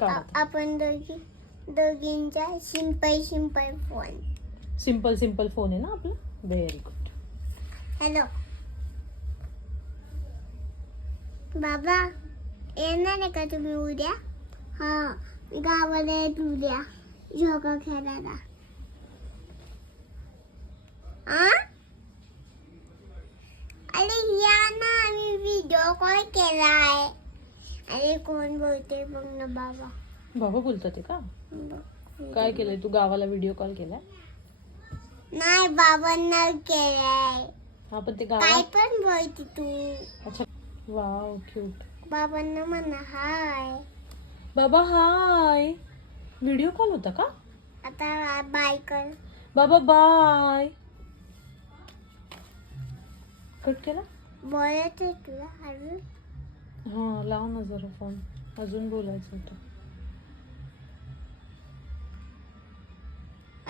काढ आता. आपण दोघींचा सिंपल फोन. सिंपल फोन आहे ना आपला. Very good. हॅलो बाबा, येणार आहे का तुम्ही उद्या? हा, गावाला येत उद्या योगा खेळायला. अरे या ना, आम्ही व्हिडिओ कॉल केलाय. अरे कोण बोलते बघ ना बाबा. बाबा बोलतात ते का? काय केलंय तू? गावाला व्हिडिओ कॉल केलाय? नाही, बाबांना केलाय. हा पण ते काय गावात. पण बोलते तू? अच्छा, वाव क्यूट. बाबांना म्हणा हाय. बाबा हाय. व्हिडिओ कॉल होता का? आता बाय कर. बाबा बाय. कट केला? बोलायचं तुला अजून? हा, लाव ना जरा फोन. अजून बोलायचं होतं.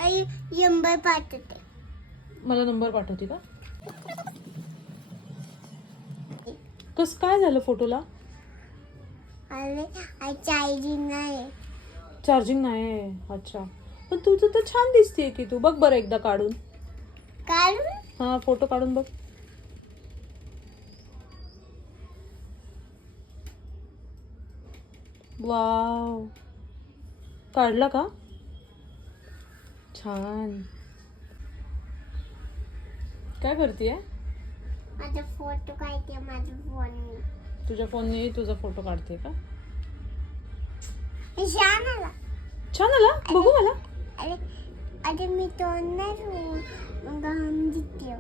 आई नंबर पाठवते. मला नंबर पाठवते का? कस काय झालं फोटोला? अरे चार्जिंग नाही. चार्जिंग नाही. अच्छा, पण तुझं तर छान दिसतेय की तू. बघ बरं एकदा काढून. काढून? हा, फोटो काढून बघ. वाव, काढला का? छान. काय करतेय? माझा फोटो काढते माझ्या फोनने. तुझ्या फोनने तुझा फोटो काढते का? छान आला. छान आला, बघू मला. अरे अरे मी तोंड नाही मग हम जिते.